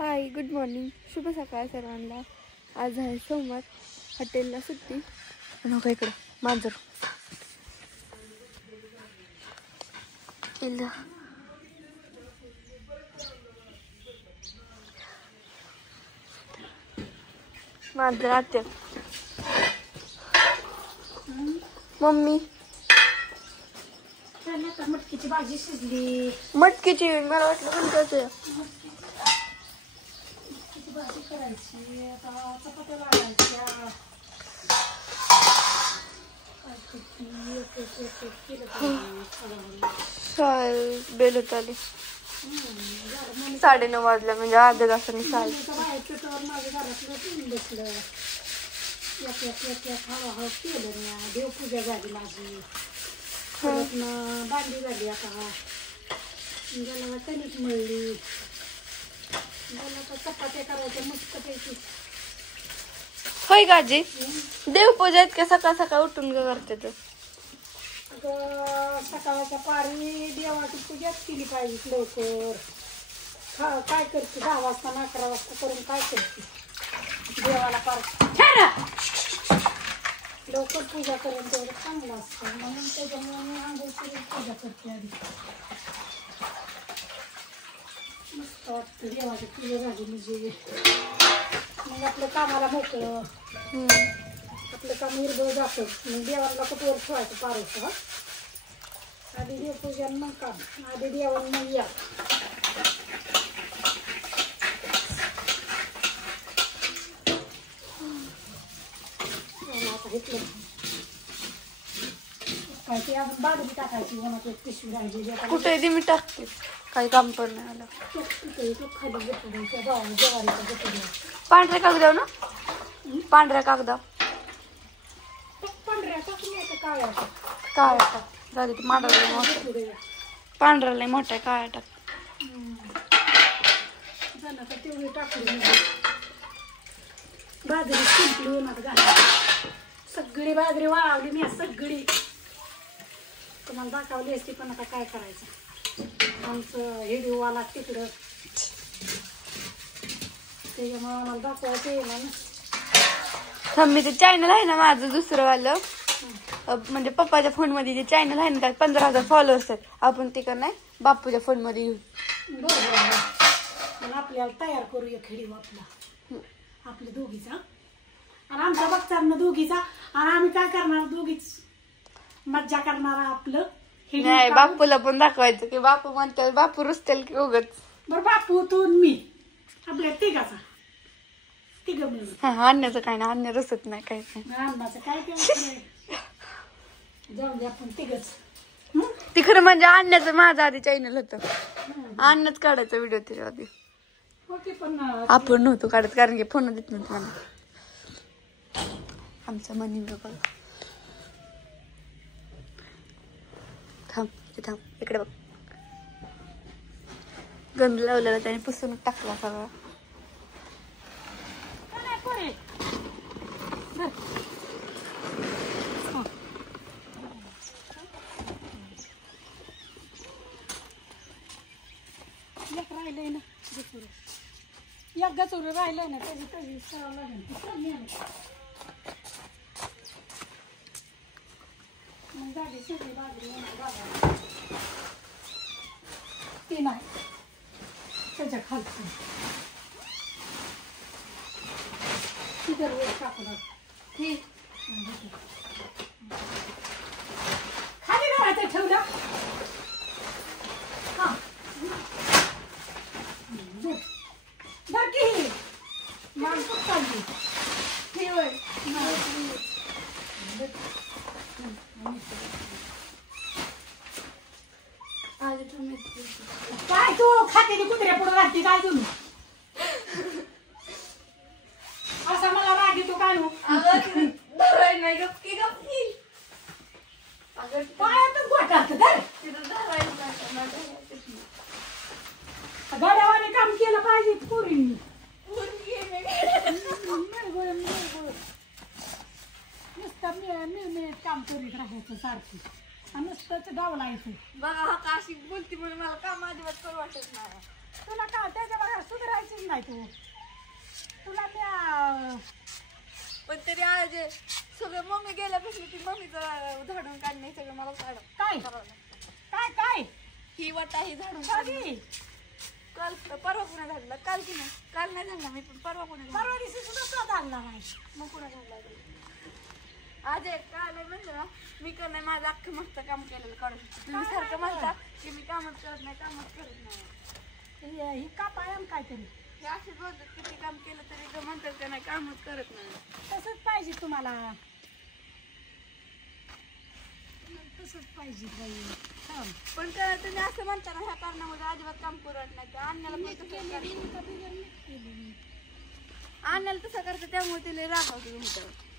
Hi good morning, शुभ सकाळ सर्वांना. आज आहे सोमवार, हॉटेलला सुट्टी. नका इकडं मांजर मांजर आत्या. मम्मी मटकीची भाजी शिजली. मटकीची मला वाटलं कोणत्याचं भाजी करायची. आता चपात्या लागायच्या. बेल होत आली. 9:30 वाजल्या म्हणजे अर्ध्या तासाने साल. माझ्या घरातलं बसलं एक हळूहळू केलं ना. देवपूजा झाली माझी. परत भांडी झाली. आता मला कणिक मळली. मला तर चपात्या करायच्या मस्त पैकी. होय गाजी देवपूजा इतक्या सकाळ सकाळ उठून ग करते तर. अगं सकाळच्या पारी देवाची पूजाच केली पाहिजे लवकर. काय करते 10 वाजता 11 वाजता करून काय करते देवाला पार लवकर पूजा करून तेवढं चांगलं असतं. म्हणून त्याच्यामुळे मी आंघोळ करून पूजा करते. आधी मस्त वाटतं देवाची पूजा झाली म्हणजे मग आपलं कामाला मोकळं. आपलं काम निर्भय जातं. मग देवाला कुठवर ठेवायचं पारायचं. आधी देवपूजा मग काम. आधी देवाला मग या. आता घेतलं काय ते अजून बाजरी टाकायची. मनात एक पिशवी राहिली. कुठे दे मी टाकते. काही काम पण नाही आलं. खाली घेतलं त्या ज्वारीच्या घेतलं. पांढऱ्या कागदाव ना. पांढऱ्या कागदा पांढऱ्या टाकून येतं काळ्या काळ्या टाक. झाली ती मांडवला मोठा. पांढरा लय मोठा आहे. काळ्या टाक. झालं तर तेवढी टाकली. बाजरी शिंपली उन्हात घालायची. सगळी बाजरी वाळवली मी. सगळी तुम्हाला दाखवली असती पण आता काय करायचं. आमचं हिडिओवाला तिकडं त्याच्यामुळे आम्हाला दाखवायचं येईल ना. मी ते चॅनल आहे ना माझं दुसरं वालं. म्हणजे पप्पाच्या फोन मध्ये जे चॅनल आहे ना त्यात 15,000 फॉलोअर्स आहेत. आपण ते का नाही बापूच्या फोन मध्ये घेऊ. बरोबर आपल्याला तयार करूया हिडिओ आपला. आपल्या दोघीचा आणि आमचा बघणार ना दोघीचा. आणि आम्ही काय करणार दोघीच मज्जा करणार आपलं. नाही बापूला पण दाखवायचं की बापू म्हणतात बापू रुसतील की उगच. बरं बापू तू मी आपल्या तिघाचा तिघ मिळून. आणण्याचं काय नाही. आणण्या रुसत नाही काही नाही. अन्नाचं काय काय जाऊ दे आपण तिघच. ती खरं म्हणजे आणण्याचं माझं आधी चॅनल होतं. आणण्याच काढायचा व्हिडिओ त्याच्या आधी. होते पण आपण नव्हतो काढत कारण की फोन देत नव्हतं मला. आमचा मनी बघ. थांब थांब इकडे बघ. गंध लावलेला त्याने पुसून टाकला सगळा. राहिलंय ना एक गचुर राहिलंय ना त्याची त्याची करावं लागेल. मग झाली सगळी बाजरी ती नाही त्याच्या खालचं तिथे रोज टाकलं ठीक. खाली घराचं ठेवलं. हा बरं की मग खूप चालली ठेव. काय तू खाते कुत्र्या पुढे घालते काय तुम्ही असा मला राग येतो काय पायातच गोटात गड्यावाने काम केलं पाहिजे पोरींनी. नुसतं काम करीत राहायचं सारखं. नुसतंच डावलायचं. बघा हा काशी बोलती म्हणून मला काम अजिबात करू वाटत नाही. तुला का त्याच्या बघा सुधारायचीच नाही. काय तू तुला मी पण तरी आज सगळं मम्मी गेल्यापासून ती मम्मीचं झाडून काढणे सगळं मला काय काय काय ही वाटा ही झाडून कधी काल परवा कुणा झाडला काल की नाही काल नाही झाडला मी पण परवा कुणा परवा दिवशी सुद्धा झाला नाही मग कुणा झाडला आज एक काल म्हणलं ना मी कर नाही माझं अख्खं मस्त काम केलेलं काढू शकतो तुम्ही सारखं म्हणता की मी कामच करत नाही ही का पायम काहीतरी हे असे बोलतात किती काम केलं तरी तर म्हणतात का नाही कामच करत नाही तसंच पाहिजे तुम्हाला तसंच पाहिजे बाई पण तुम्ही असं म्हणता ना ह्या कारणामध्ये अजिबात काम करत नाही अन्याला अन्याला तसं करतं त्यामुळे तिला रागावतो तुमच्यावर